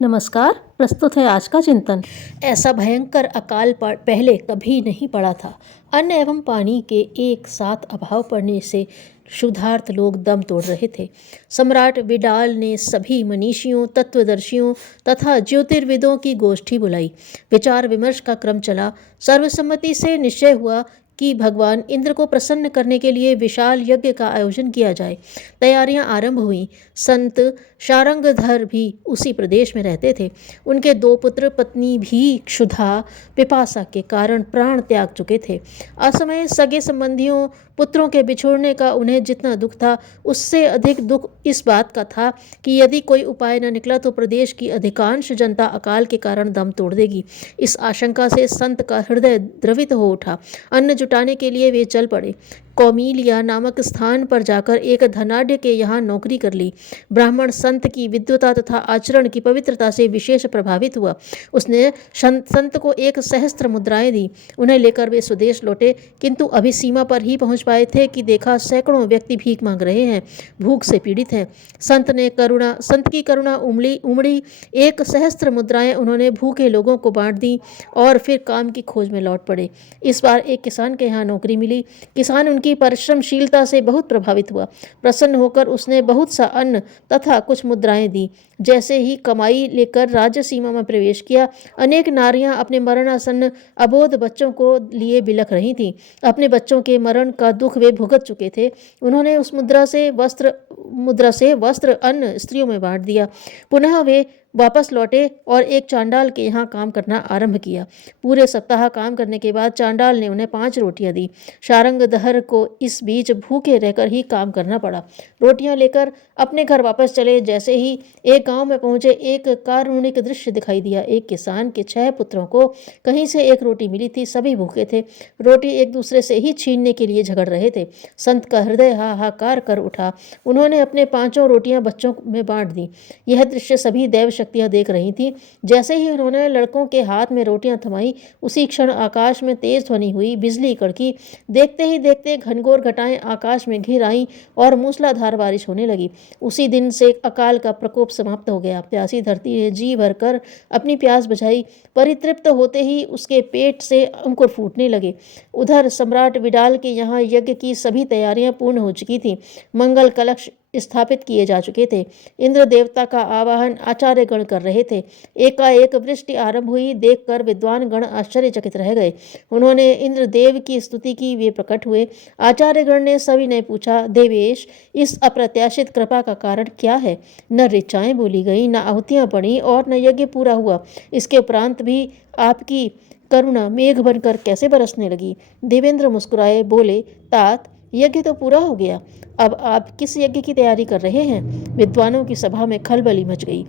नमस्कार। प्रस्तुत है आज का चिंतन। ऐसा भयंकर अकाल पहले कभी नहीं पड़ा था। अन्न एवं पानी के एक साथ अभाव पड़ने से क्षुधार्त लोग दम तोड़ रहे थे। सम्राट विडाल ने सभी मनीषियों, तत्वदर्शियों तथा ज्योतिर्विदों की गोष्ठी बुलाई। विचार विमर्श का क्रम चला। सर्वसम्मति से निश्चय हुआ कि भगवान इंद्र को प्रसन्न करने के लिए विशाल यज्ञ का आयोजन किया जाए। तैयारियां आरंभ हुईं। संत शारंगधर भी उसी प्रदेश में रहते थे। उनके 2 पुत्र पत्नी भी क्षुधा पिपासा के कारण प्राण त्याग चुके थे। असमय सगे संबंधियों, पुत्रों के बिछोड़ने का उन्हें जितना दुख था, उससे अधिक दुख इस बात का था कि यदि कोई उपाय न निकला तो प्रदेश की अधिकांश जनता अकाल के कारण दम तोड़ देगी। इस आशंका से संत का हृदय द्रवित हो उठा। अन्न जुटाने के लिए वे चल पड़े। कौमिलिया नामक स्थान पर जाकर एक धनाढ्य के यहाँ नौकरी कर ली। ब्राह्मण संत की विद्वता तथा आचरण की पवित्रता से विशेष प्रभावित हुआ। उसने संत को 1 सहस्त्र मुद्राएं दी। उन्हें लेकर वे स्वदेश लौटे, किंतु अभी सीमा पर ही पहुंच पाए थे कि देखा सैकड़ों व्यक्ति भीख मांग रहे हैं, भूख से पीड़ित हैं। संत की करुणा उमड़ी 1 सहस्त्र मुद्राएं उन्होंने भूखे लोगों को बांट दी और फिर काम की खोज में लौट पड़े। इस बार एक किसान के यहाँ नौकरी मिली। किसान उनकी परिश्रमशीलता से बहुत प्रभावित हुआ। प्रसन्न होकर उसने बहुत सा अन्न तथा कुछ मुद्राएं दी। जैसे ही कमाई लेकर राज्य सीमा में प्रवेश किया, अनेक नारियां अपने मरणासन्न अबोध बच्चों को लिए बिलख रही थीं। अपने बच्चों के मरण का दुख वे भुगत चुके थे। उन्होंने उस मुद्रा से वस्त्र अन्न स्त्रियों में बांट दिया। पुनः वे वापस लौटे और एक चांडाल के यहाँ काम करना आरंभ किया। पूरे सप्ताह काम करने के बाद चांडाल ने उन्हें 5 रोटियां दी। शारंगधर को इस बीच भूखे रहकर ही काम करना पड़ा। रोटियां लेकर अपने घर वापस चले। जैसे ही एक गांव में पहुंचे, एक कारुणिक दृश्य दिखाई दिया। एक किसान के 6 पुत्रों को कहीं से एक रोटी मिली थी। सभी भूखे थे। रोटी एक दूसरे से ही छीनने के लिए झगड़ रहे थे। संत का हृदय हाहाकार कर उठा। उन्होंने अपने 5 रोटियां बच्चों में बांट दी। यह दृश्य सभी दैव शक्तियां देख रही थीं। जैसे ही उन्होंने लड़कों के हाथ में रोटियां थमाई, उसी क्षण आकाश में तेज ध्वनि हुई, बिजली कड़की। देखते ही देखते घनघोर घटाएं आकाश में घिर आईं और मूसलाधार बारिश होने लगी। उसी दिन से अकाल का प्रकोप समाप्त हो गया। प्यासी धरती ने जी भरकर अपनी प्यास बुझाई। परितृप्त होते ही उसके पेट से अंकुर फूटने लगे। उधर सम्राट विडाल के यहाँ यज्ञ की सभी तैयारियां पूर्ण हो चुकी थीं। मंगल कलश स्थापित किए जा चुके थे। इंद्र देवता का आवाहन आचार्य गण कर रहे थे। एकाएक वृष्टि आरंभ हुई। देखकर विद्वान गण आश्चर्यचकित रह गए। उन्होंने इंद्र देव की स्तुति की। वे प्रकट हुए। आचार्य गण ने सभी ने पूछा, देवेश, इस अप्रत्याशित कृपा का कारण क्या है? न ऋचाएं बोली गई, न आहुतियां पड़ी और न यज्ञ पूरा हुआ। इसके उपरांत भी आपकी करुणा मेघ बनकर कैसे बरसने लगी? देवेंद्र मुस्कुराए, बोले, तात, यज्ञ तो पूरा हो गया। अब आप किस यज्ञ की तैयारी कर रहे हैं? विद्वानों की सभा में खलबली मच गई।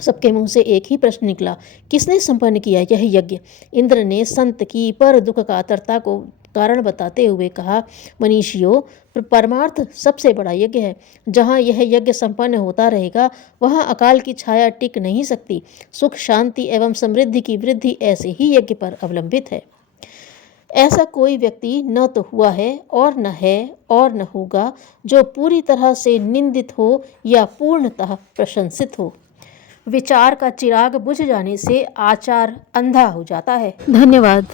सबके मुंह से एक ही प्रश्न निकला, किसने संपन्न किया यह यज्ञ? इंद्र ने संत की पर दुख कातरता को कारण बताते हुए कहा, मनीषियों, परमार्थ सबसे बड़ा यज्ञ है। जहाँ यह यज्ञ संपन्न होता रहेगा, वहाँ अकाल की छाया टिक नहीं सकती। सुख, शांति एवं समृद्धि की वृद्धि ऐसे ही यज्ञ पर अवलंबित है। ऐसा कोई व्यक्ति न तो हुआ है और न है और न होगा जो पूरी तरह से निंदित हो या पूर्णतः प्रशंसित हो। विचार का चिराग बुझ जाने से आचार अंधा हो जाता है। धन्यवाद।